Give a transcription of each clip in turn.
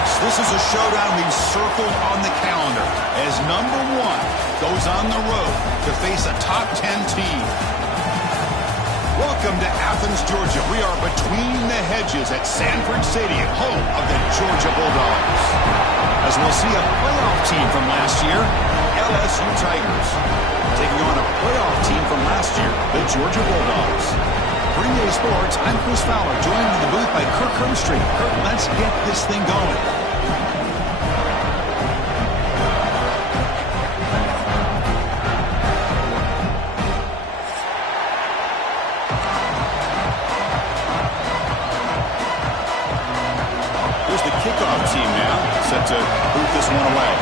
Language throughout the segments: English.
Bulldogs. This is a showdown we've circled on the calendar as number 1 goes on the road to face a top 10 team. Welcome to Athens, Georgia. We are between the hedges at Sanford Stadium, home of the Georgia Bulldogs. As we'll see a playoff team from last year, LSU Tigers, taking on a playoff team from last year, the Georgia Bulldogs. For EA Sports, I'm Chris Fowler, joined in the booth by Kirk Hermstreet. Kirk, let's get this thing going. Here's the kickoff team now, set to boot this one away.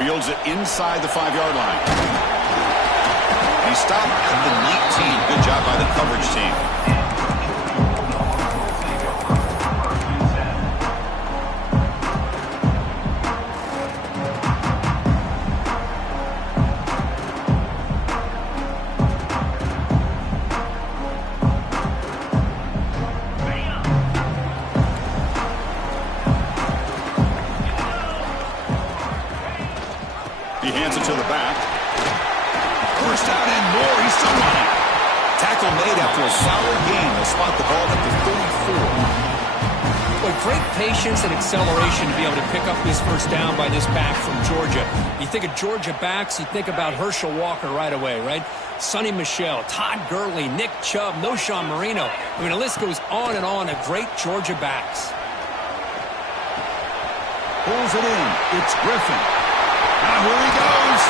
Fields it inside the 5-yard line. He stopped at the 19. Good job by the coverage team. He hands it to the back. First down and more. He's still running. Tackle made after a solid gain. They'll spot the ball at the 34. Boy, great patience and acceleration to be able to pick up this first down by this back from Georgia. You think of Georgia backs, you think about Herschel Walker right away, right? Sonny Michel, Todd Gurley, Nick Chubb, Noshawn Marino. I mean, the list goes on and on of great Georgia backs. Pulls it in. It's Griffin. Now here he goes.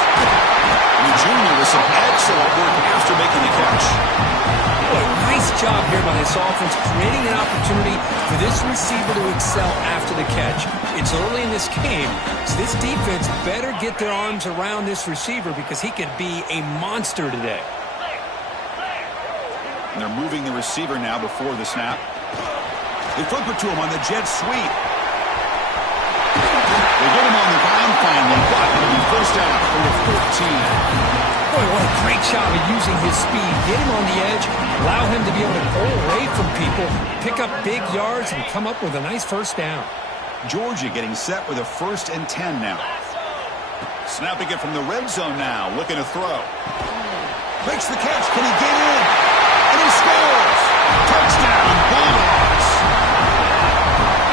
The junior with some excellent work after making the catch. Boy, nice job here by this offense, creating an opportunity for this receiver to excel after the catch. It's early in this game, so this defense better get their arms around this receiver because he could be a monster today. And they're moving the receiver now before the snap. They flip it to him on the jet sweep. They get him on the ground finally, but it'll be first down for the 14. Boy, what a great job of using his speed. Get him on the edge, allow him to be able to pull away from people, pick up big yards, and come up with a nice first down. Georgia getting set with a 1st and 10 now. Snapping it from the red zone now, looking to throw. Makes the catch. Can he get in? And he scores! Touchdown, Bulldogs!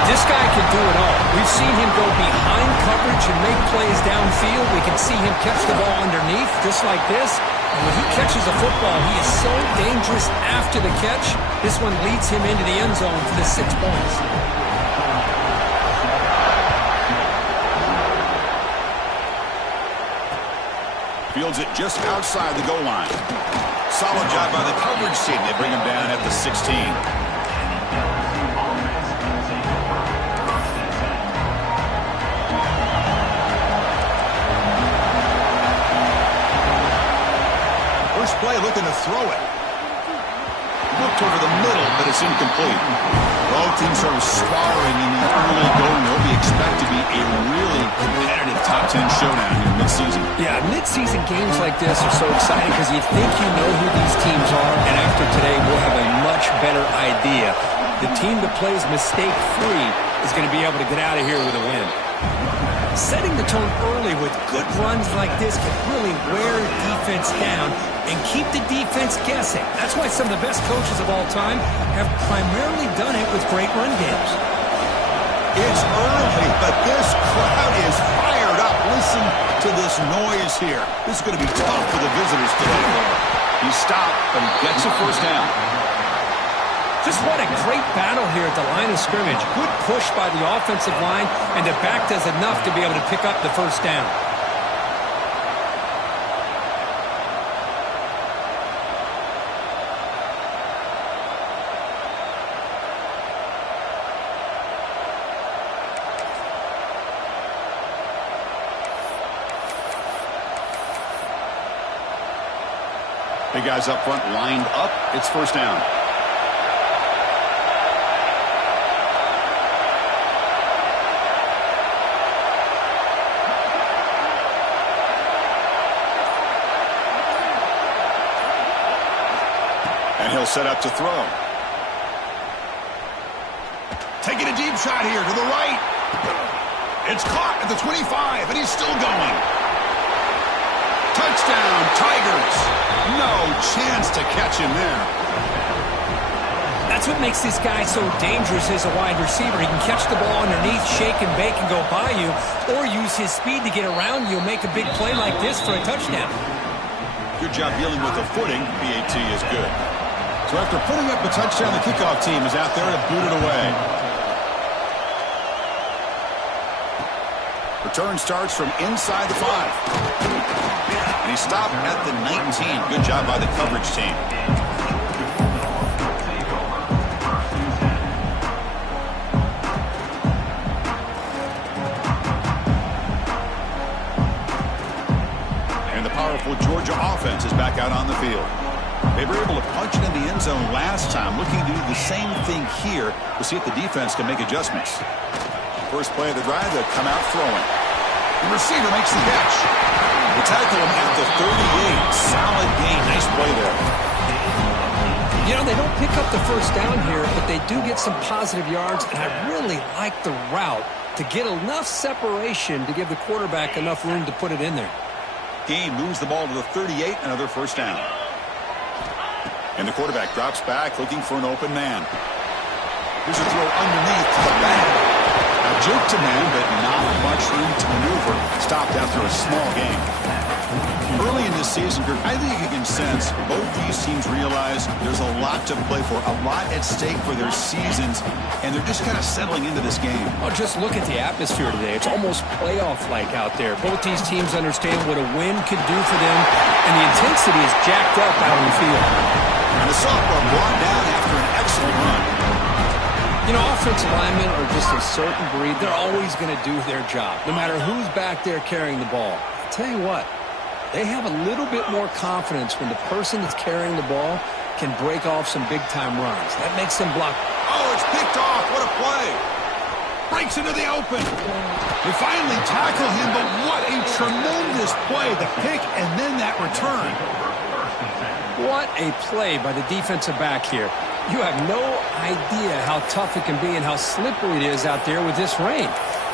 This guy can do it all. We've seen him go behind coverage and make plays downfield. We can see him catch the ball underneath, just like this. And when he catches a football, he is so dangerous after the catch. This one leads him into the end zone for the 6 points. Fields it just outside the goal line. Solid job by the coverage team. They bring him down at the 16. First play looking to throw it. Looked over the middle, but it's incomplete. Both teams are sparring in the early going. They'll be expected to be a really competitive top 10 showdown here mid-season. Yeah, mid-season games like this are so exciting because you think you know who these teams are, and after today we'll have a much better idea. The team that plays mistake-free is going to be able to get out of here with a win. Setting the tone early with good runs like this can really wear defense down and keep the defense guessing. That's why some of the best coaches of all time have primarily done it with great run games. It's early, but this crowd is fired up. Listen to this noise here. This is going to be tough for the visitors today. He stopped, but he gets a first down. Just what a great battle here at the line of scrimmage. Good push by the offensive line, and the back does enough to be able to pick up the first down. Big guys up front lined up. It's first down. And he'll set up to throw. Taking a deep shot here to the right. It's caught at the 25, and he's still going. Touchdown, Tigers. No chance to catch him there. That's what makes this guy so dangerous as a wide receiver. He can catch the ball underneath, shake and bake, and go by you, or use his speed to get around you and make a big play like this for a touchdown. Good job dealing with the footing. BAT is good. So after putting up a touchdown, the kickoff team is out there to boot it away. Return starts from inside the 5. And he stopped at the 19. Good job by the coverage team. And the powerful Georgia offense is back out on the field. They were able to punch it in the end zone last time. Looking to do the same thing here. We'll see if the defense can make adjustments. First play of the drive, they'll come out throwing. The receiver makes the catch. They tackle him at the 38. Solid gain. Nice play there. You know, they don't pick up the first down here, but they do get some positive yards, and I really like the route to get enough separation to give the quarterback enough room to put it in there. He moves the ball to the 38, another first down. And the quarterback drops back, looking for an open man. Here's a throw underneath to the back. Now, jerk to man, but not much room to maneuver. Stopped after a small gain. Early in this season, Kirk, I think you can sense both these teams realize there's a lot to play for, a lot at stake for their seasons, and they're just kind of settling into this game. Well, just look at the atmosphere today. It's almost playoff-like out there. Both these teams understand what a win could do for them, and the intensity is jacked up out on the field. And the sophomore brought down after an excellent run. You know, offensive linemen are just a certain breed. They're always going to do their job, no matter who's back there carrying the ball. I'll tell you what, they have a little bit more confidence when the person that's carrying the ball can break off some big-time runs. That makes them block. Oh, it's picked off. What a play. Breaks into the open. They finally tackle him, but what a tremendous play. The pick and then that return. What a play by the defensive back here. You have no idea how tough it can be and how slippery it is out there with this rain.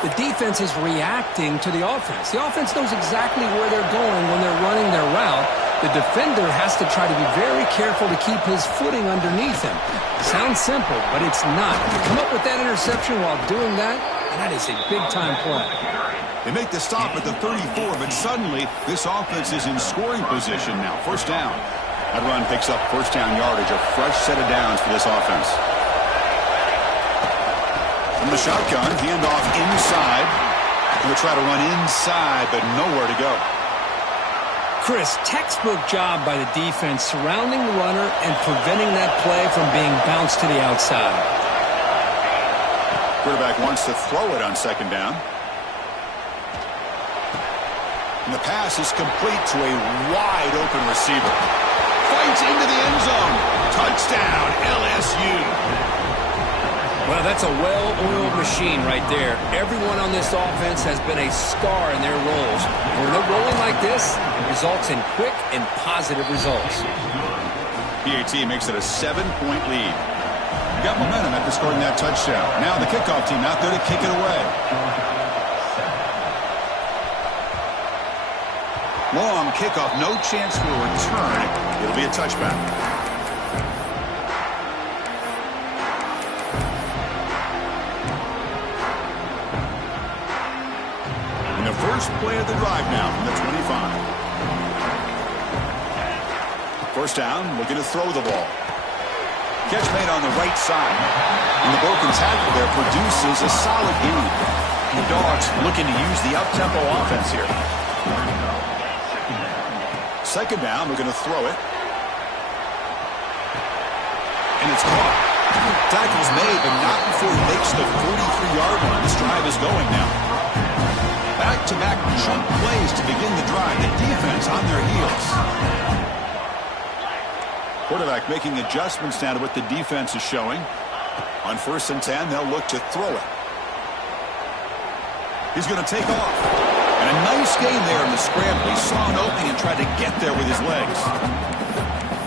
The defense is reacting to the offense. The offense knows exactly where they're going when they're running their route. The defender has to try to be very careful to keep his footing underneath him. Sounds simple, but it's not. To come up with that interception while doing that, that is a big-time play. They make the stop at the 34, but suddenly this offense is in scoring position now. First down. That run picks up first down yardage, a fresh set of downs for this offense. From the shotgun, handoff inside. Going to try to run inside, but nowhere to go. Chris, textbook job by the defense surrounding the runner and preventing that play from being bounced to the outside. Quarterback wants to throw it on second down. And the pass is complete to a wide open receiver. Fights into the end zone. Touchdown, LSU. Well, that's a well-oiled machine right there. Everyone on this offense has been a star in their roles. And when they're rolling like this, it results in quick and positive results. BAT makes it a 7-point lead. Got momentum after scoring that touchdown. Now the kickoff team out there to kick it away. Long kickoff, no chance for a return. It'll be a touchback. And the first play of the drive now from the 25. First down, looking to throw the ball. Catch made on the right side. And the broken tackle there produces a solid gain. The Dogs looking to use the up-tempo offense here. Second down, we're going to throw it. And it's caught. Tackle's made, but not before he makes the 43-yard line. This drive is going now. Back-to-back chunk plays to begin the drive. The defense on their heels. Quarterback making adjustments now to what the defense is showing. On 1st and 10, they'll look to throw it. He's going to take off. And a nice gain there in the scramble. He saw an opening and tried to get there with his legs.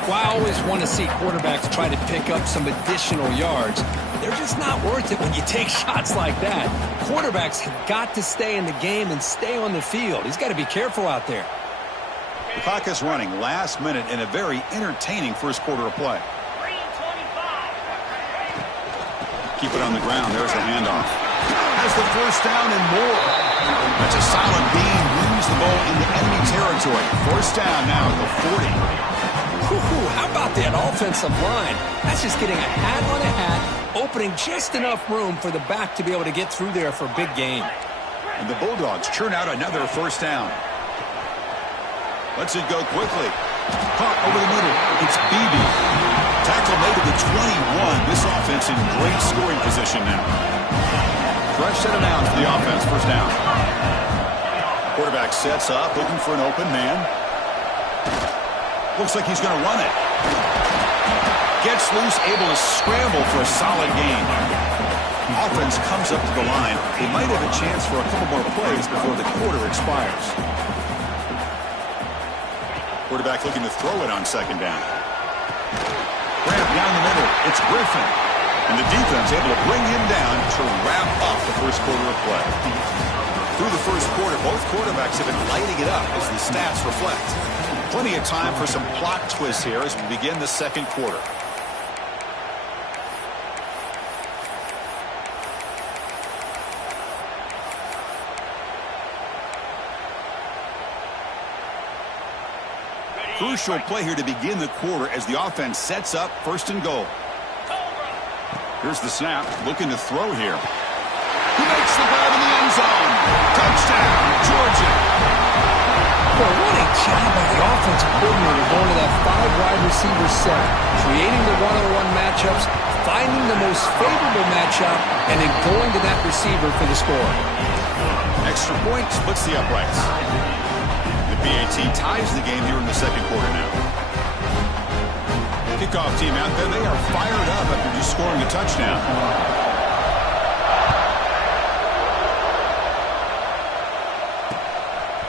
Well, I always want to see quarterbacks try to pick up some additional yards. They're just not worth it when you take shots like that. Quarterbacks have got to stay in the game and stay on the field. He's got to be careful out there. The clock is running last minute in a very entertaining first quarter of play. Keep it on the ground. There's the handoff. Has the first down and more. That's a solid gain. Moves the ball into enemy territory. First down now at the 40. How about that offensive line? That's just getting a hat on a hat, opening just enough room for the back to be able to get through there for a big gain. And the Bulldogs churn out another first down. Lets it go quickly. Caught over the middle. It's Beebe. Tackle made to the 21. This offense in great scoring position now. Fresh set of downs for the offense. First down. Quarterback sets up, looking for an open man. Looks like he's going to run it. Gets loose, able to scramble for a solid gain. Offense comes up to the line. They might have a chance for a couple more plays before the quarter expires. Quarterback looking to throw it on second down. Grab down the middle. It's Griffin. And the defense able to bring him down to wrap up the first quarter of play. Through the first quarter, both quarterbacks have been lighting it up as the stats reflect. Plenty of time for some plot twists here as we begin the second quarter. Crucial play here to begin the quarter as the offense sets up first and goal. Here's the snap, looking to throw here. He makes the grab in the end zone. Touchdown, Georgia. Well, what a job by the offensive coordinator going to that 5-wide receiver set, creating the one-on-one matchups, finding the most favorable matchup, and then going to that receiver for the score. Extra point splits the uprights. The PAT ties the game here in the second quarter now. Kickoff team out there, they are fired up after just scoring a touchdown.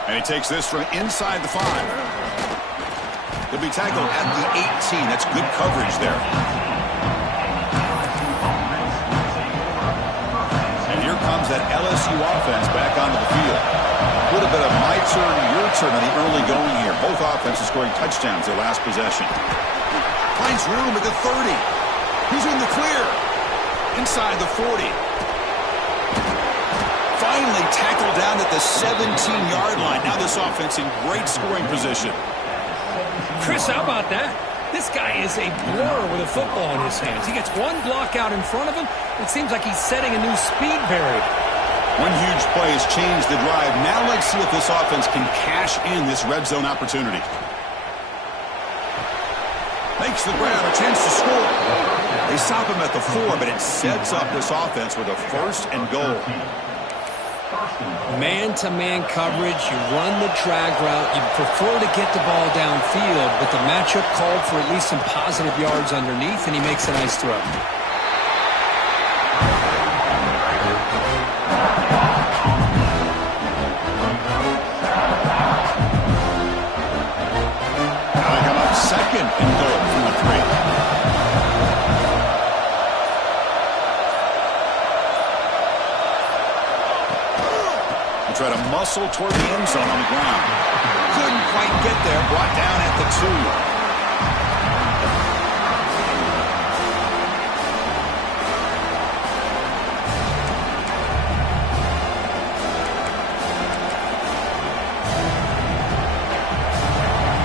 And he takes this from inside the 5. He'll be tackled at the 18. That's good coverage there. And here comes that LSU offense back onto the field. A little bit of my turn, your turn on the early going here. Both offenses scoring touchdowns their last possession. Finds room at the 30. He's in the clear. Inside the 40. Finally tackled down at the 17-yard line. Now this offense in great scoring position. Chris, how about that? This guy is a blur with a football in his hands. He gets one block out in front of him. It seems like he's setting a new speed barrier. One huge play has changed the drive. Now let's see if this offense can cash in this red zone opportunity. Makes the grab, a chance to score. They stop him at the 4, but it sets up this offense with a first and goal. Man-to-man coverage, you run the drag route, you prefer to get the ball downfield, but the matchup called for at least some positive yards underneath, and he makes a nice throw. Now they come up second and goal from the 3. Try to muscle toward the end zone on the ground. Couldn't quite get there. Brought down at the 2.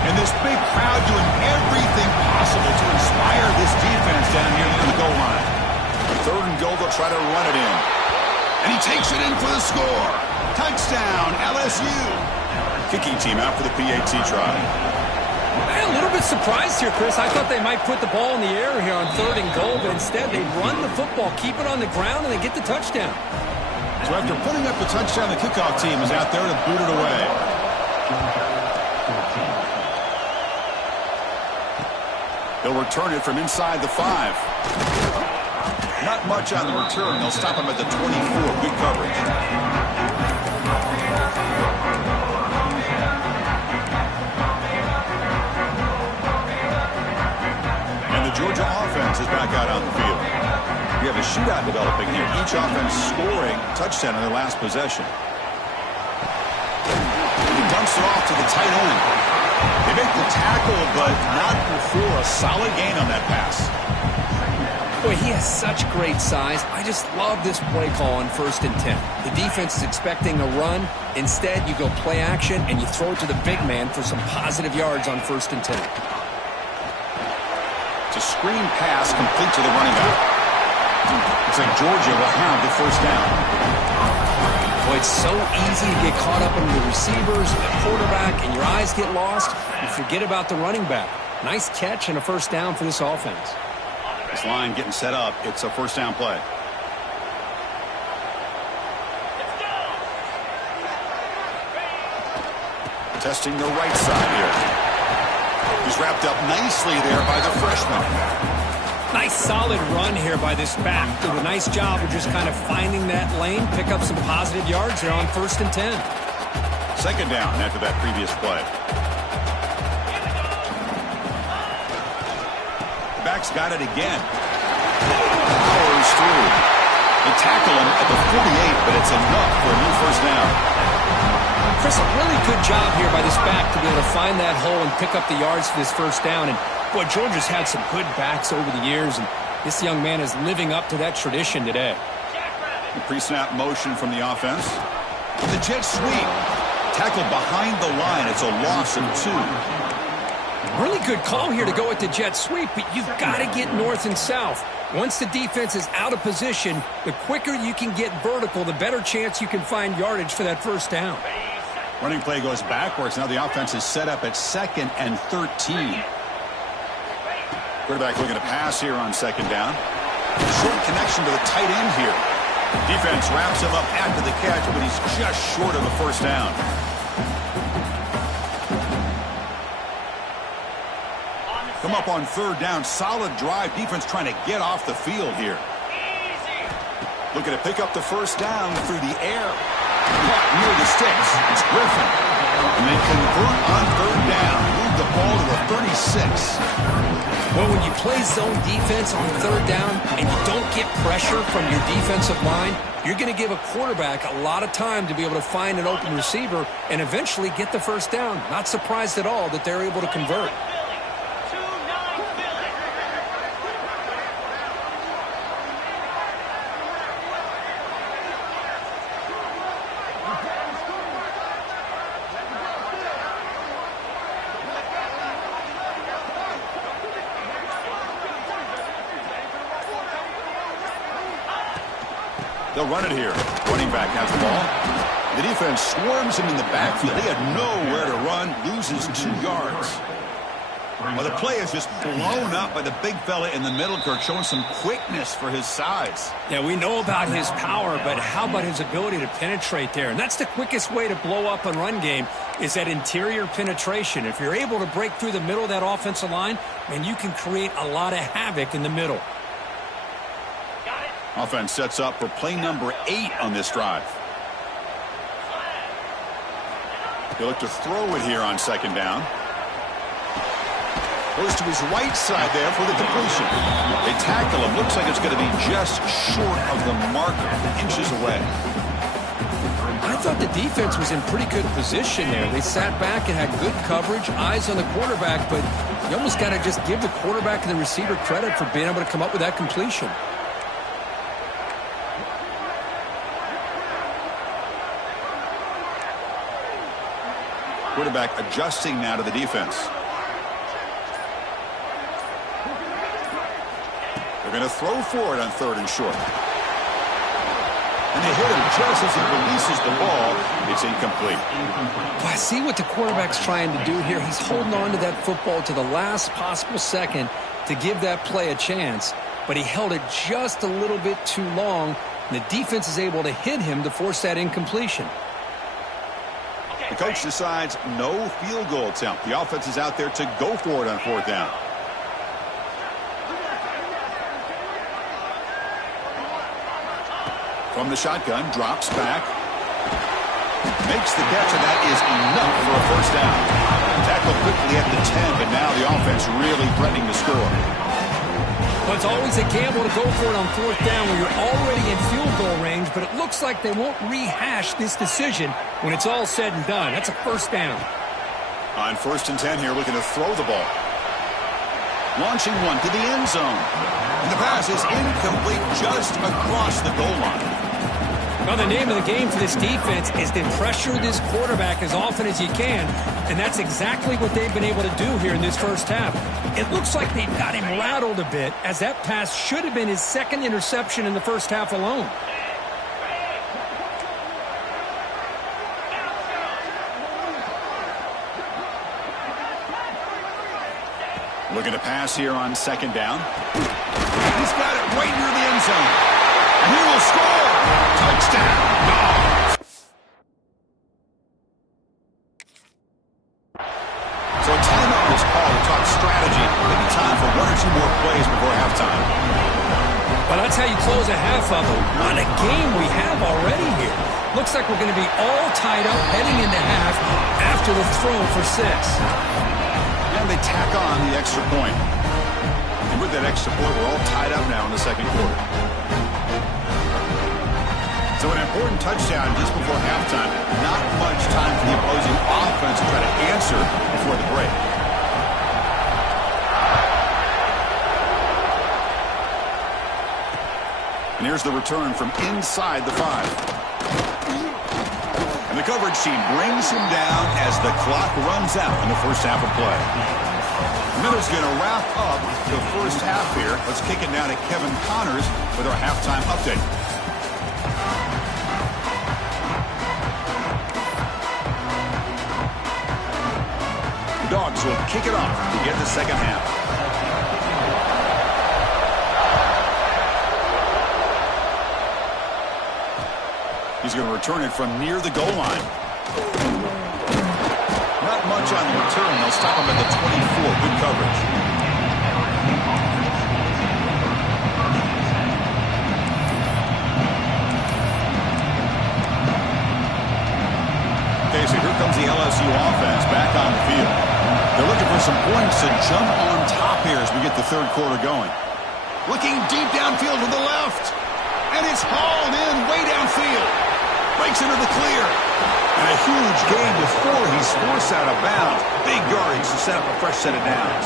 And this big crowd doing everything possible to inspire this defense down here near the goal line. Third and goal, they'll try to run it in. And he takes it in for the score. Touchdown, LSU. Kicking team out for the PAT try. I'm a little bit surprised here, Chris. I thought they might put the ball in the air here on third and goal, but instead they run the football, keep it on the ground, and they get the touchdown. So after putting up the touchdown, the kickoff team is out there to boot it away. They'll return it from inside the 5. Not much on the return. They'll stop him at the 24. Good coverage. offense is back out on the field. We have a shootout developing here. Each offense scoring touchdown in their last possession. He dumps it off to the tight end. They make the tackle, but not before a solid gain on that pass. Boy, he has such great size. I just love this play call on 1st and 10. The defense is expecting a run. Instead, you go play action, and you throw it to the big man for some positive yards on 1st and 10. It's a screen pass complete to the running back. Looks like Georgia will have the 1st down. Boy, it's so easy to get caught up in the receivers, the quarterback, and your eyes get lost. You forget about the running back. Nice catch and a 1st down for this offense. This line getting set up. It's a 1st down play. Testing the right side here. He's wrapped up nicely there by the freshman. Nice solid run here by this back. Did a nice job of just kind of finding that lane, pick up some positive yards here on 1st and 10. 2nd down after that previous play. Back's got it again. Powers through. They tackle him at the 48, but it's enough for a new 1st down. Chris, a really good job here by this back to be able to find that hole and pick up the yards for this 1st down. And, boy, Georgia's had some good backs over the years, and this young man is living up to that tradition today. The pre-snap motion from the offense. The jet sweep. Tackled behind the line. It's a loss of 2. Really good call here to go with the jet sweep, but you've got to get north and south. Once the defense is out of position, the quicker you can get vertical, the better chance you can find yardage for that 1st down. Running play goes backwards. Now the offense is set up at 2nd and 13. Quarterback looking to pass here on 2nd down. Short connection to the tight end here. Defense wraps him up after the catch, but he's just short of a 1st down. Come up on 3rd down. Solid drive. Defense trying to get off the field here. Looking to pick up the 1st down through the air. Caught near the sticks. It's Griffin. And they convert on 3rd down. Move the ball to the 36. Well, when you play zone defense on 3rd down and you don't get pressure from your defensive line, you're going to give a quarterback a lot of time to be able to find an open receiver and eventually get the 1st down. Not surprised at all that they're able to convert. They'll run it here. Running back has the ball. The defense swarms him in the backfield. They had nowhere to run. Loses 2 yards. Well, the play is just blown up by the big fella in the middle, Kirk, showing some quickness for his size. Yeah, we know about his power, but how about his ability to penetrate there? And that's the quickest way to blow up a run game is that interior penetration. If you're able to break through the middle of that offensive line, man, you can create a lot of havoc in the middle. Offense sets up for play number 8 on this drive. They look to throw it here on 2nd down. Goes to his right side there for the completion. They tackle him. Looks like it's going to be just short of the marker, inches away. I thought the defense was in pretty good position there. They sat back and had good coverage, eyes on the quarterback, but you almost got to just give the quarterback and the receiver credit for being able to come up with that completion. Quarterback adjusting now to the defense. They're going to throw for it on 3rd and short. And they hit him just as he releases the ball. It's incomplete. Well, I see what the quarterback's trying to do here. He's holding on to that football to the last possible second to give that play a chance. But he held it just a little bit too long. And the defense is able to hit him to force that incompletion. The coach decides no field goal attempt. The offense is out there to go for it on 4th down. From the shotgun, drops back. Makes the catch, and that is enough for a 1st down. Tackled quickly at the 10, but now the offense really threatening to score. Well, it's always a gamble to go for it on fourth down when you're already in field goal range, but it looks like they won't rehash this decision when it's all said and done. That's a first down. On 1st and 10 here, looking to throw the ball. Launching one to the end zone. And the pass is incomplete just across the goal line. Well, the name of the game for this defense is to pressure this quarterback as often as you can, and that's exactly what they've been able to do here in this first half. It looks like they've got him rattled a bit, as that pass should have been his second interception in the first half alone. Looking to pass here on 2nd down. He's got it right near the end zone. And he will score. Touchdown, Dogs. So a timeout was called to talk strategy. Maybe time for 1 or 2 more plays before halftime. Well, that's how you close a half of it. What a game we have already here. Looks like we're going to be all tied up heading into half after the throw for 6. And they tack on the extra point. And with that extra point, we're all tied up now in the 2nd quarter. So an important touchdown just before halftime. Not much time for the opposing offense to try to answer before the break. And here's the return from inside the 5. And the coverage team brings him down as the clock runs out in the first half of play. Miller's going to wrap up the first half here. Let's kick it down to Kevin Connors with our halftime update. The Dogs will kick it off to get the second half. He's going to return it from near the goal line. Not much on the return. They'll stop him at the 24. Good coverage. Okay, so here comes the LSU offense back on the field. They're looking for some points to jump on top here as we get the 3rd quarter going. Looking deep downfield to the left. And it's hauled in way downfield. Breaks into the clear. And a huge gain before he's forced out of bounds. Big yardage to set up a fresh set of downs.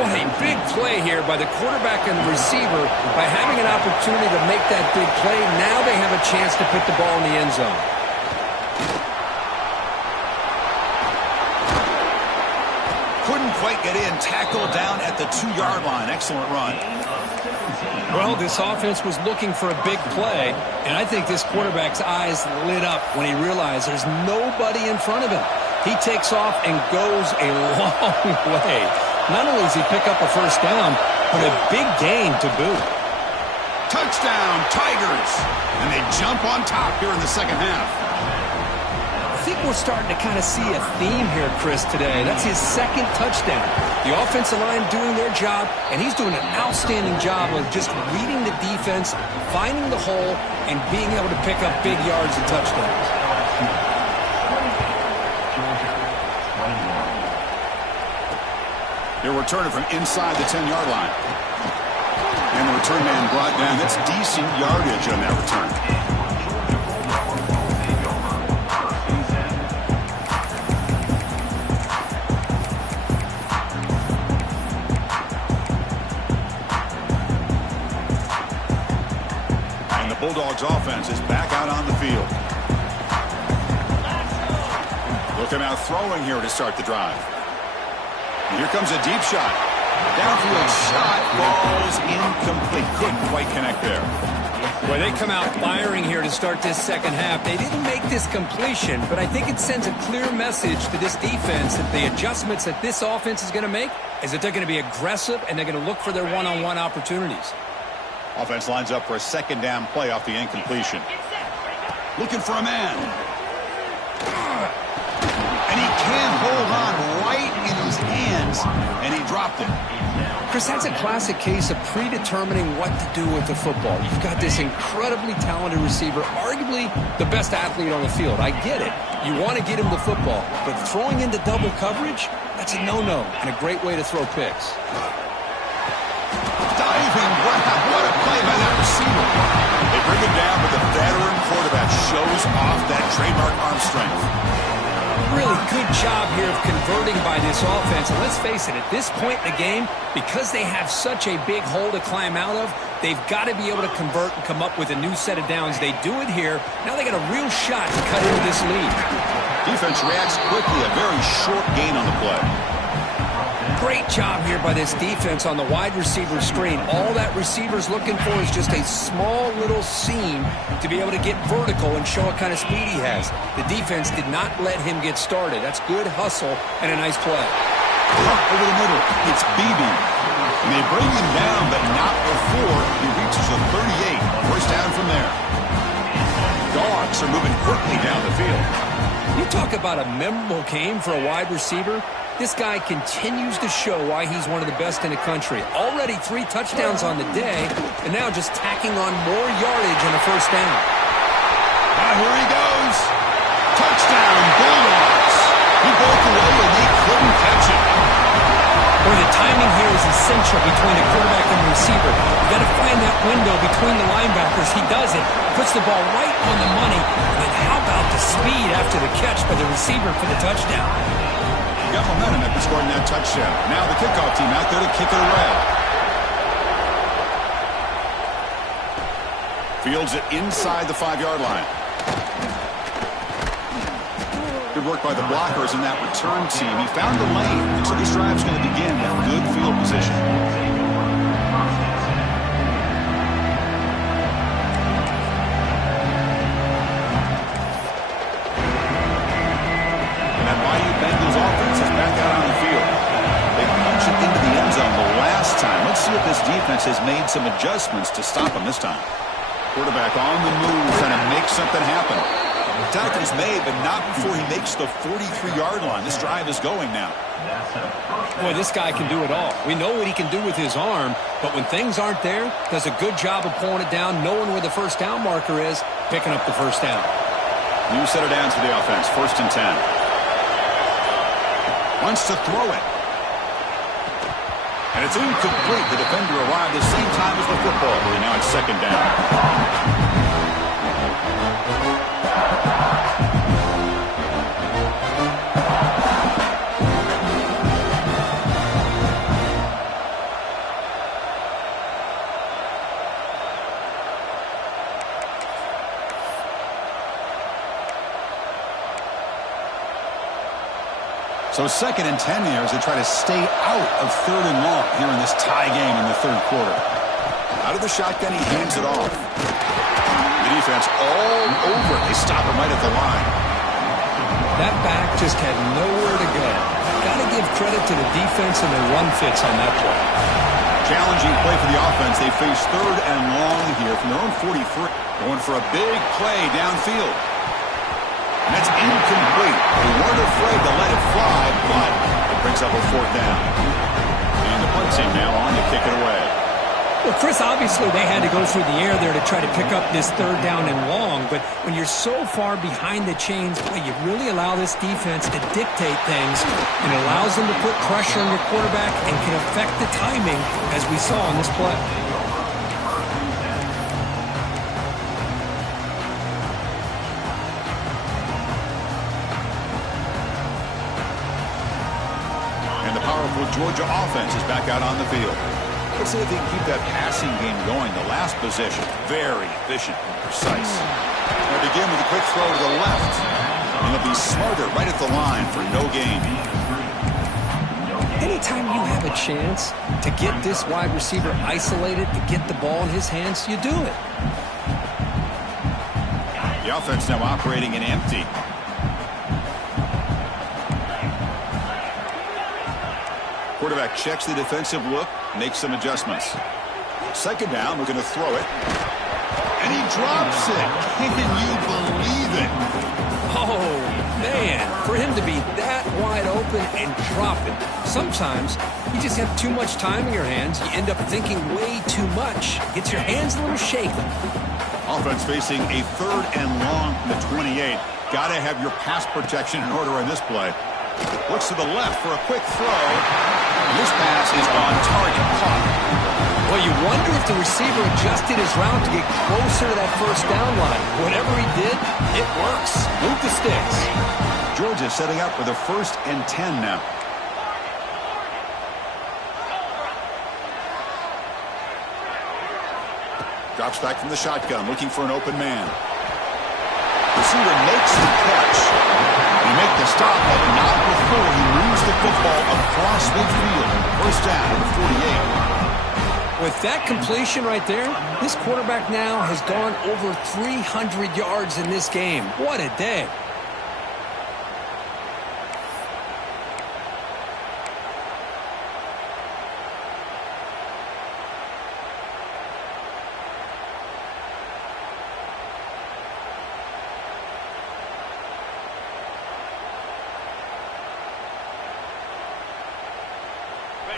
What a big play here by the quarterback and the receiver. By having an opportunity to make that big play, now they have a chance to put the ball in the end zone. Couldn't quite get in. Tackled down at the 2-yard line. Excellent run. Well, this offense was looking for a big play, and I think this quarterback's eyes lit up when he realized there's nobody in front of him. He takes off and goes a long way. Not only does he pick up a first down, but a big gain to boot. Touchdown, Tigers! And they jump on top here in the second half. I think we're starting to kind of see a theme here, Chris, today. That's his second touchdown. The offensive line doing their job, and he's doing an outstanding job of just reading the defense, finding the hole, and being able to pick up big yards and touchdowns. They're returning from inside the 10-yard line. And the return man brought down. That's decent yardage on that return. Bulldogs offense is back out on the field. Looking out throwing here to start the drive. And here comes a deep shot. Downfield shot falls incomplete. Couldn't quite connect there. Well, they come out firing here to start this second half. They didn't make this completion, but I think it sends a clear message to this defense that the adjustments that this offense is going to make is that they're going to be aggressive and they're going to look for their one-on-one opportunities. Offense lines up for a second down play off the incompletion. Looking for a man. And he can hold on right in his hands, and he dropped it. Chris, that's a classic case of predetermining what to do with the football. You've got this incredibly talented receiver, arguably the best athlete on the field. I get it. You want to get him the football, but throwing into double coverage, that's a no-no and a great way to throw picks. receiver. They bring him down, but the veteran quarterback shows off that trademark arm strength. Really good job here of converting by this offense. And let's face it, at this point in the game, because they have such a big hole to climb out of, they've got to be able to convert and come up with a new set of downs. They do it here. Now they got a real shot to cut into this lead. Defense reacts quickly, a very short gain on the play. Great job here by this defense on the wide receiver screen. All that receiver's looking for is just a small little seam to be able to get vertical and show what kind of speed he has. The defense did not let him get started. That's good hustle and a nice play. Over the middle, it's BB. And they bring him down, but not before he reaches the 38. First down from there. Dogs are moving quickly down the field. You talk about a memorable game for a wide receiver. This guy continues to show why he's one of the best in the country. Already 3 touchdowns on the day, and now just tacking on more yardage on a first down. Now here he goes. Touchdown, Bulldogs. He broke away and they couldn't catch it. Boy, the timing here is essential between the quarterback and the receiver. You got to find that window between the linebackers. He does it, puts the ball right on the money, and then how about the speed after the catch by the receiver for the touchdown? Got momentum after scoring that touchdown. Now the kickoff team out there to kick it away. Fields it inside the 5-yard line. Good work by the blockers in that return team. He found the lane, and so this drive's going to begin with good field position. Bengals offense is back out on the field. They punched it into the end zone the last time. Let's see if this defense has made some adjustments to stop them this time. Quarterback on the move, trying to make something happen. Tackle's made, but not before he makes the 43-yard line. This drive is going now. Boy, this guy can do it all. We know what he can do with his arm, but when things aren't there, does a good job of pulling it down, knowing where the first down marker is, picking up the first down. New set of downs for the offense, 1st and 10. Wants to throw it. And it's incomplete. The defender arrived the same time as the football. And now it's 2nd down. So 2nd and 10 here as they try to stay out of 3rd and long here in this tie game in the 3rd quarter. Out of the shotgun, he hands it off. The defense all over. They stop him right at the line. That back just had nowhere to go. Got to give credit to the defense and their run fits on that play. Challenging play for the offense. They face 3rd and long here from their own 43. Going for a big play downfield. And that's incomplete. They weren't afraid to let it fly, but it brings up a 4th down. And the punt team now on to kick it away. Well, Chris, obviously they had to go through the air there to try to pick up this 3rd down and long, but when you're so far behind the chains, boy, you really allow this defense to dictate things, and it allows them to put pressure on your quarterback and can affect the timing, as we saw in this play. Georgia offense is back out on the field. Let's see if they can keep that passing game going. The last possession, very efficient and precise. They'll begin with a quick throw to the left. And they'll be smarter right at the line for no gain. Anytime you have a chance to get this wide receiver isolated, to get the ball in his hands, you do it. The offense now operating in empty. Quarterback checks the defensive look, makes some adjustments. 2nd down, we're going to throw it. And he drops it. Can you believe it? Oh, man. For him to be that wide open and drop it. Sometimes you just have too much time in your hands. You end up thinking way too much. Gets your hands a little shaky. Offense facing a 3rd and long from the 28. Got to have your pass protection in order in this play. Looks to the left for a quick throw. This pass is on target. Caught. Well, you wonder if the receiver adjusted his route to get closer to that first down line. Whatever he did, it works. Move the sticks. Georgia setting up with a 1st and 10 now. Drops back from the shotgun, looking for an open man. Receiver makes the catch. He make the stop, but not before he moves the football across midfield. 1st down at the 48. With that completion right there, this quarterback now has gone over 300 yards in this game. What a day.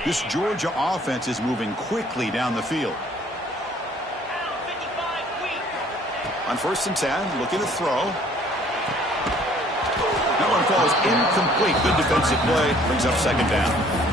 This Georgia offense is moving quickly down the field. On 1st and 10, looking to throw. That one falls incomplete. Good defensive play. Brings up 2nd down.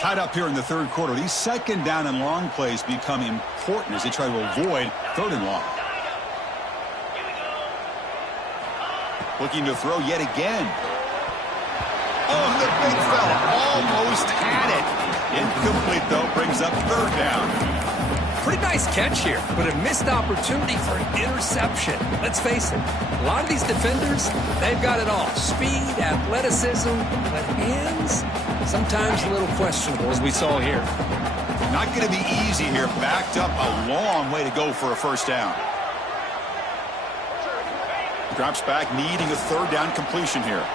Tied up here in the 3rd quarter. These 2nd down and long plays become important as they try to avoid 3rd and long. Looking to throw yet again. Oh, the big fella almost had it. Incomplete, though, brings up 3rd down. Pretty nice catch here, but a missed opportunity for an interception. Let's face it, a lot of these defenders, they've got it all. Speed, athleticism, but hands, sometimes a little questionable, as we saw here. Not going to be easy here. Backed up a long way to go for a 1st down. Drops back, needing a 3rd down completion here.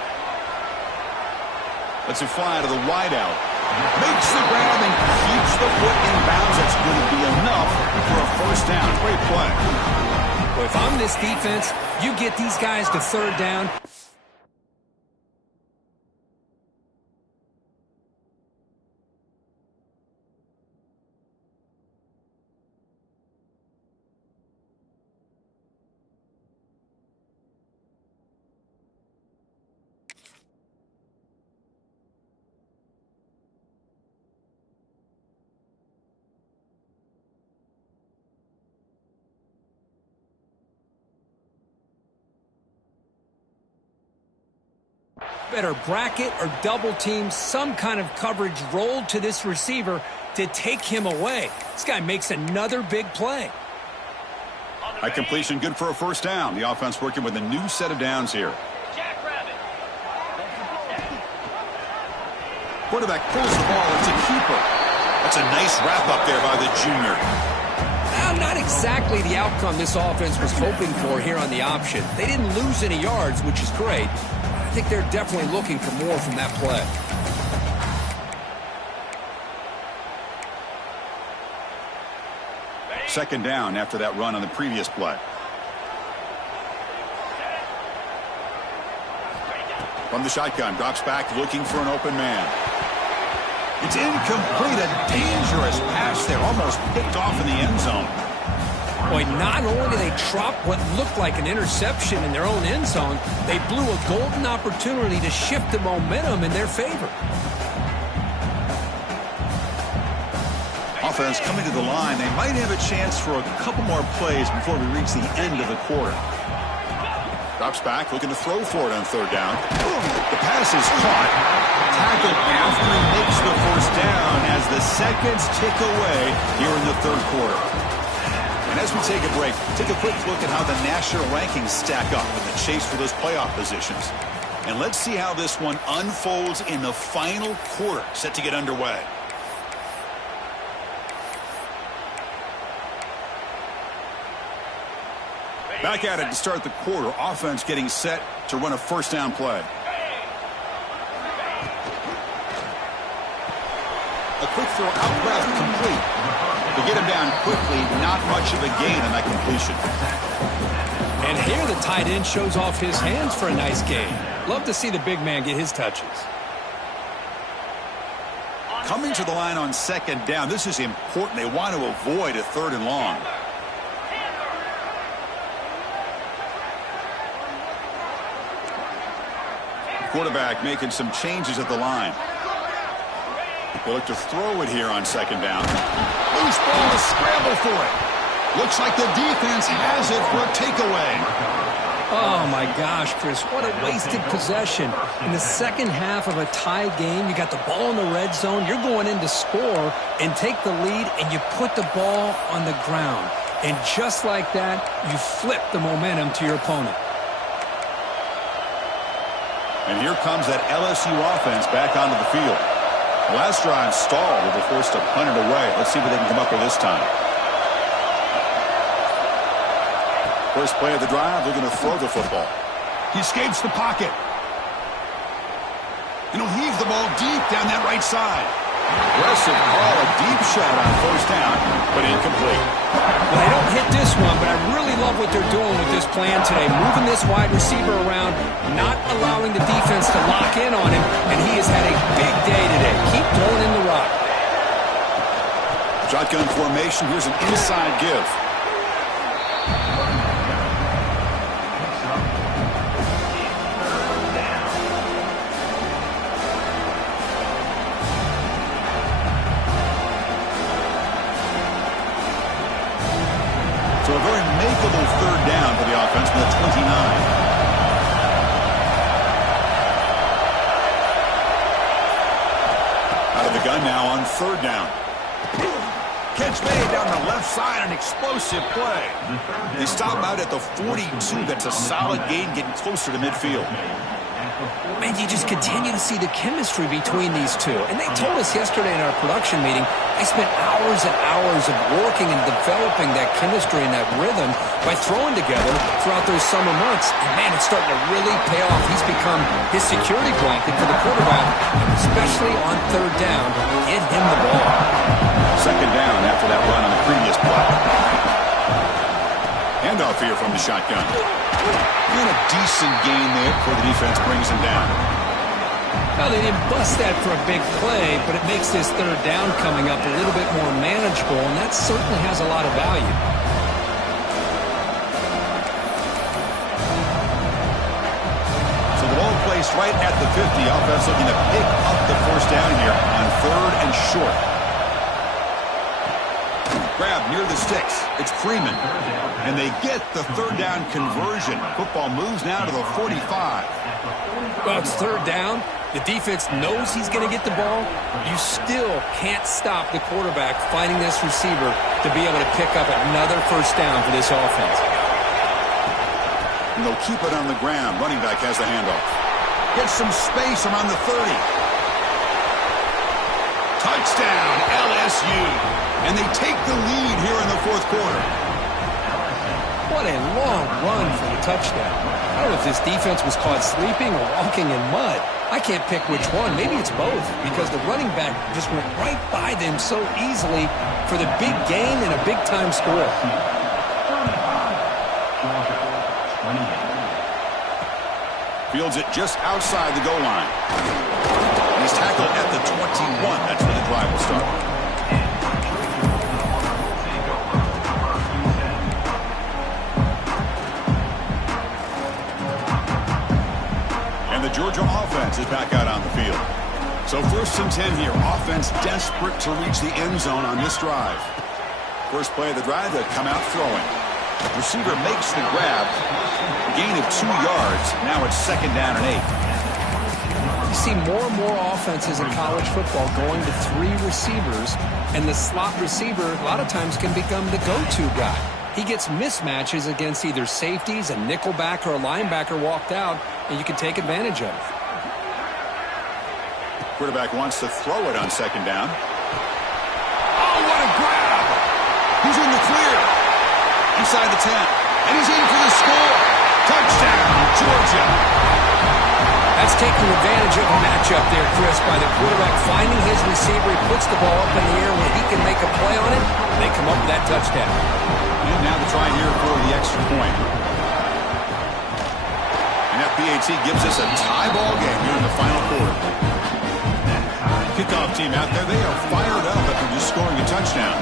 Lets it fly to the wideout. Makes the grab and keeps the foot in bounds. That's going to be enough for a 1st down. Great play. Well, if I'm this defense, you get these guys to 3rd down. Better bracket or double team, some kind of coverage rolled to this receiver to take him away. This guy makes another big play. High completion, good for a 1st down. The offense working with a new set of downs here. Quarterback pulls the ball. It's a keeper. That's a nice wrap up there by the junior. Not exactly the outcome this offense was hoping for here on the option. They didn't lose any yards, which is great. I think they're definitely looking for more from that play. Second down after that run on the previous play. From the shotgun, drops back looking for an open man. It's incomplete, a dangerous pass there, almost picked off in the end zone. Boy, not only did they drop what looked like an interception in their own end zone, they blew a golden opportunity to shift the momentum in their favor. Offense coming to the line. They might have a chance for a couple more plays before we reach the end of the quarter. Drops back, looking to throw for it on 3rd down. The pass is caught. Tackled after he makes the 1st down as the seconds tick away here in the 3rd quarter. And as we take a break, take a quick look at how the national rankings stack up in the chase for those playoff positions. And let's see how this one unfolds in the final quarter, set to get underway. Back at it to start the quarter. Offense getting set to run a 1st down play. A quick throw out left, complete. To get him down quickly, not much of a gain on that completion. And here the tight end shows off his hands for a nice gain. Love to see the big man get his touches. Coming to the line on second down, this is important. They want to avoid a 3rd and long. Quarterback making some changes at the line. They look to throw it here on second down. Loose ball, to scramble for it. Looks like the defense has it for a takeaway. Oh, my gosh, Chris, what a wasted possession. In the second half of a tie game, you got the ball in the red zone. You're going in to score and take the lead, and you put the ball on the ground. And just like that, you flip the momentum to your opponent. And here comes that LSU offense back onto the field. The last drive stalled. They were forced to punt it away. Let's see what they can come up with this time. First play of the drive, they're going to throw the football. He escapes the pocket. And he'll heave the ball deep down that right side. Aggressive call, a deep shot on first down, but incomplete. Well, they don't hit this one, but I really love what they're doing with this plan today. Moving this wide receiver around, not allowing the defense to lock in on him, and he has had a big day today. Keep throwing in the rock. Shotgun formation, here's an inside give. So a very makeable 3rd down for the offense from the 29. Out of the gun now on 3rd down. Catch made down the left side, an explosive play. They stop out at the 42. That's a solid gain, getting closer to midfield. Man, you just continue to see the chemistry between these two. And they told us yesterday in our production meeting, they spent hours and hours of working and developing that chemistry and that rhythm by throwing together throughout those summer months. And, man, it's starting to really pay off. He's become his security blanket for the quarterback, especially on 3rd down. Get him the ball. Second down after that run on the previous play. Handoff here from the shotgun. And a decent gain there before the defense brings him down. Well, they didn't bust that for a big play, but it makes this 3rd down coming up a little bit more manageable, and that certainly has a lot of value. So the ball placed right at the 50. Offense looking to pick up the first down here on 3rd and short. Grab near the sticks. It's Freeman. And they get the 3rd down conversion. Football moves now to the 45. Well, it's 3rd down. The defense knows he's going to get the ball. You still can't stop the quarterback finding this receiver to be able to pick up another first down for this offense. And they'll keep it on the ground. Running back has the handoff. Gets some space around the 30. Touchdown, LSU. And they take the lead here in the 4th quarter. What a long run for the touchdown. I don't know if this defense was caught sleeping or walking in mud. I can't pick which one. Maybe it's both, because the running back just went right by them so easily for the big gain and a big-time score. Fields it just outside the goal line. He's tackled at the 21. That's where the drive will start. The Georgia offense is back out on the field. So 1st and 10 here. Offense desperate to reach the end zone on this drive. First play of the drive, they come out throwing. Receiver makes the grab. Gain of 2 yards. Now it's 2nd down and 8. You see more and more offenses in college football going to 3 receivers, and the slot receiver a lot of times can become the go-to guy. He gets mismatches against either safeties, a nickelback, or a linebacker walked out, and you can take advantage of it. Quarterback wants to throw it on 2nd down. Oh, what a grab! He's in the clear. Inside the 10. And he's in for the score. Touchdown, Georgia. That's taking advantage of a matchup there, Chris, by the quarterback finding his receiver. He puts the ball up in the air where he can make a play on it. They come up with that touchdown. And now the try here for the extra point. And that PAT gives us a tie ball game here in the final quarter. Kickoff team out there, they are fired up after just scoring a touchdown.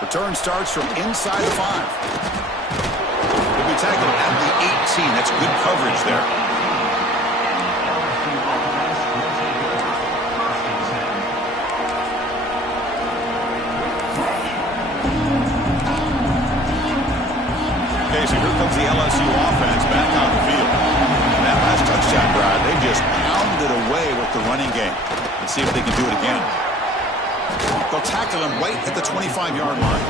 Return starts from inside the 5. He'll be tackled at the 18. That's good coverage there. Okay, so here comes the LSU offense back on the field. And that last touchdown drive, they just pounded away with the running game. Let's see if they can do it again. They'll tackle him right at the 25-yard line.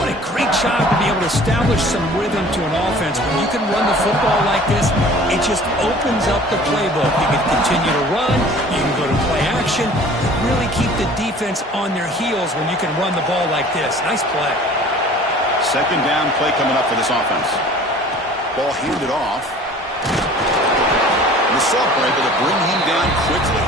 What a great job to be able to establish some rhythm to an offense. When you can run the football like this, it just opens up the playbook. You can continue to run. You can go to play action. Really keep the defense on their heels when you can run the ball like this. Nice play. Second down play coming up for this offense. Ball handed off. And the Saints were able to bring him down quickly.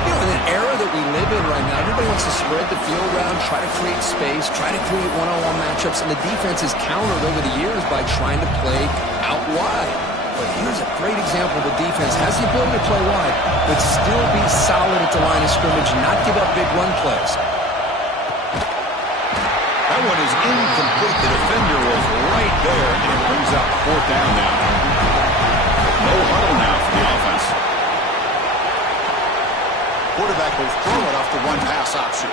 You know, in an era that we live in right now, everybody wants to spread the field around, try to create space, try to create one-on-one matchups, and the defense has countered over the years by trying to play out wide. But here's a great example. The defense has the ability to play wide, but still be solid at the line of scrimmage, not give up big run plays. That one is incomplete. The defender was right there, and it brings up fourth down now. No huddle now for the offense. Quarterback will throw it off the run-pass option.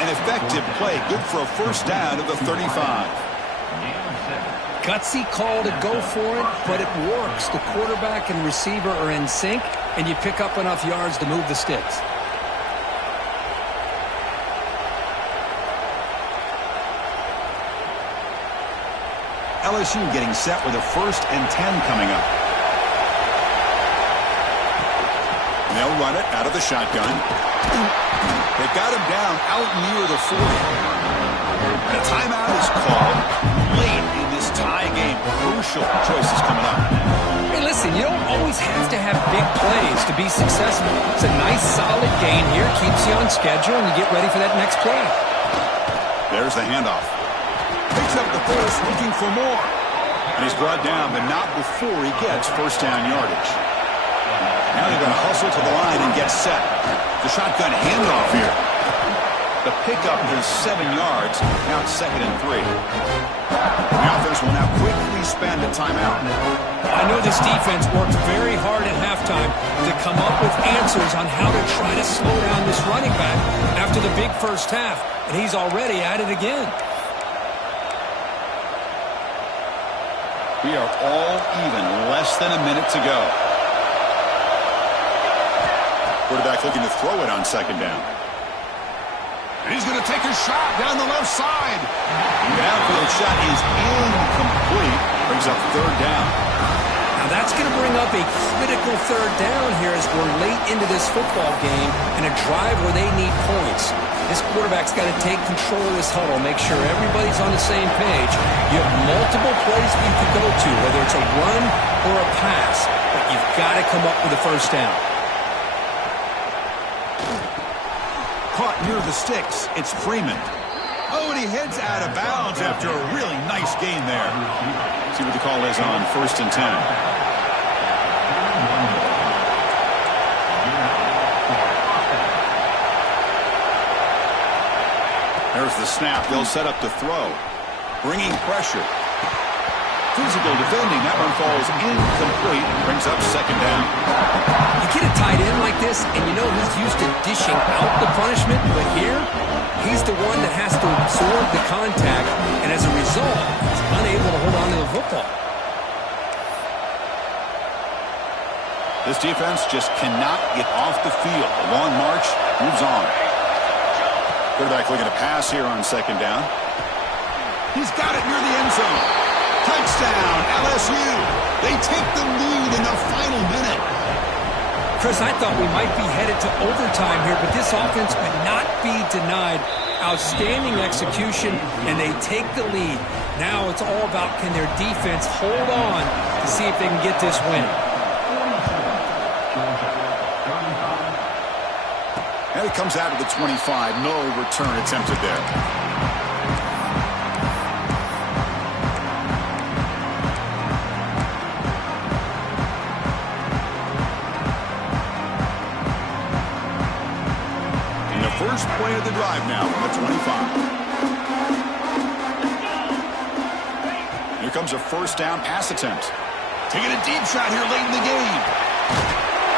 An effective play, good for a first down at the 35. Gutsy call to go for it, but it works. The quarterback and receiver are in sync, and you pick up enough yards to move the sticks. LSU getting set with a 1st and 10 coming up. And they'll run it out of the shotgun. They've got him down out near the 40. And a timeout is called late in this tie game. Crucial choices coming up. Hey, listen, you don't always have to have big plays to be successful. It's a nice, solid gain here. Keeps you on schedule, and you get ready for that next play. There's the handoff. Picks up the force, looking for more. And he's brought down, but not before he gets first down yardage. Now they're going to hustle to the line and get set. The shotgun handoff here. The pickup is 7 yards. Now it's 2nd and 3. The offense will now quickly spend a timeout. I know this defense worked very hard at halftime to come up with answers on how to try to slow down this running back after the big first half. And he's already at it again. We are all even, less than a minute to go. Quarterback looking to throw it on 2nd down. And he's going to take a shot down the left side. The downfield shot is incomplete. Brings up 3rd down. Now that's going to bring up a critical 3rd down here as we're late into this football game and a drive where they need points. This quarterback's got to take control of this huddle, make sure everybody's on the same page. You have multiple plays you could go to, whether it's a run or a pass, but you've got to come up with a first down. Caught near the sticks. It's Freeman. Oh, and he heads out of bounds after a really nice gain there. See what the call is on 1st and 10. There's the snap. They'll set up the throw. Bringing pressure. Physical defending. That one falls incomplete. Brings up 2nd down. You get a tight end like this, and you know he's used to dishing out the punishment, but here, he's the one that has to absorb the contact, and as a result, he's unable to hold on to the football. This defense just cannot get off the field. The long march moves on. Quarterback looking to pass here on 2nd down. He's got it near the end zone. Touchdown, LSU. They take the lead in the final minute. Chris, I thought we might be headed to overtime here, but this offense could not be denied. Outstanding execution, and they take the lead. Now it's all about can their defense hold on to see if they can get this win. And it comes out of the 25. No return attempted there. drive now from the 25. Here comes a first down pass attempt. Taking a deep shot here late in the game.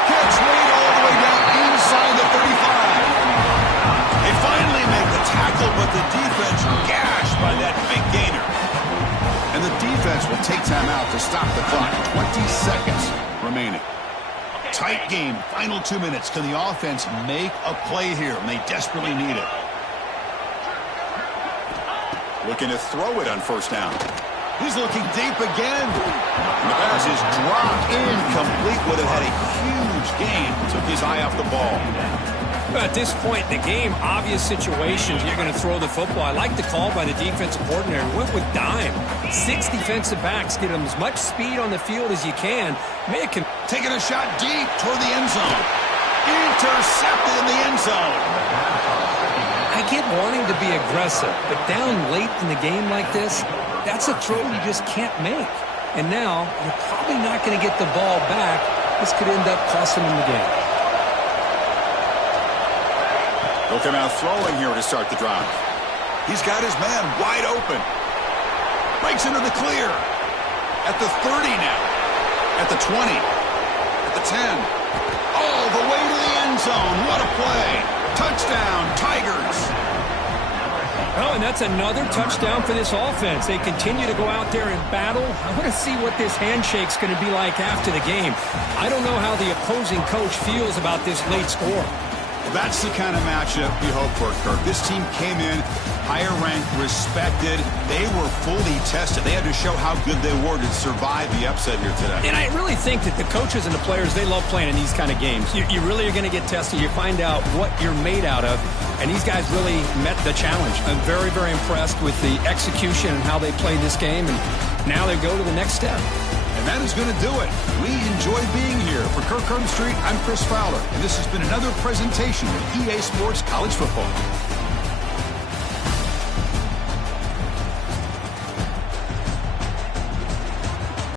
Catch made all the way down inside the 35. They finally make the tackle, but the defense gashed by that big gainer. And the defense will take time out to stop the clock. 20 seconds remaining. Tight game, final 2 minutes. Can the offense make a play here? And they desperately need it. Looking to throw it on first down. He's looking deep again. And the pass is dropped incomplete. Would have had a huge gain. Took his eye off the ball. At this point in the game, obvious situations, you're going to throw the football. I like the call by the defensive coordinator. Went with dime. 6 defensive backs, get them as much speed on the field as you can. Taking a shot deep toward the end zone. Intercepted in the end zone. I get wanting to be aggressive, but down late in the game like this, that's a throw you just can't make. And now, you're probably not going to get the ball back. This could end up costing them the game. He'll come out throwing here to start the drive. He's got his man wide open. Breaks into the clear. At the 30 now. At the 20. At the 10. All the way to the end zone. What a play. Touchdown, Tigers. Oh, and that's another touchdown for this offense. They continue to go out there and battle. I want to see what this handshake's going to be like after the game. I don't know how the opposing coach feels about this late score. Well, that's the kind of matchup you hope for, Kirk. This team came in higher ranked, respected. They were fully tested. They had to show how good they were to survive the upset here today. And I really think that the coaches and the players, they love playing in these kind of games. You really are going to get tested. You find out what you're made out of. And these guys really met the challenge. I'm very, very impressed with the execution and how they played this game. And now they go to the next step. And that is going to do it. We enjoy being here. For Kirk Street, I'm Chris Fowler. And this has been another presentation of EA Sports College Football.